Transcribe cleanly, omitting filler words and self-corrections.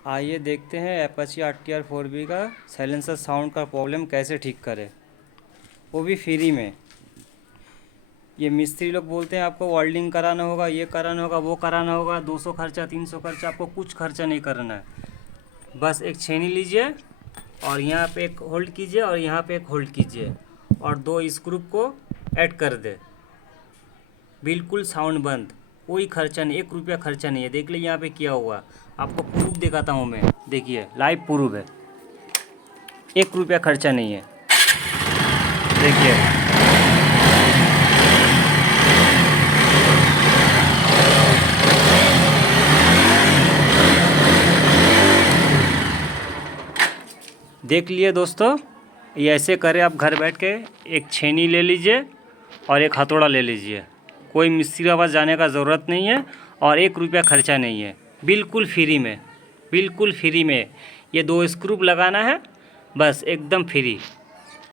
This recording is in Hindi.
आइए देखते हैं Apache RTR 4B का साइलेंसर साउंड का प्रॉब्लम कैसे ठीक करें, वो भी फ्री में। ये मिस्त्री लोग बोलते हैं आपको वेल्डिंग कराना होगा, ये कराना होगा, वो कराना होगा, 200 खर्चा 300 खर्चा। आपको कुछ खर्चा नहीं करना है। बस एक छेनी लीजिए और यहाँ पे एक होल्ड कीजिए और यहाँ पे एक होल्ड कीजिए और 2 स्क्रू को ऐड कर दे। बिल्कुल साउंड बंद, कोई खर्चा नहीं, 1 रुपया खर्चा नहीं है। देख लीजिए यहाँ पे किया हुआ, आपको प्रूफ दिखाता हूँ मैं। देखिए लाइव प्रूफ है, 1 रुपया खर्चा नहीं है। देखिए देख लिए दोस्तों, ये ऐसे करें आप घर बैठ के। एक छेनी ले लीजिए और एक हथौड़ा ले लीजिए, कोई मिस्त्री के पास जाने का ज़रूरत नहीं है और 1 रुपया खर्चा नहीं है। बिल्कुल फ्री में, बिल्कुल फ्री में। ये 2 स्क्रू लगाना है, बस एकदम फ्री।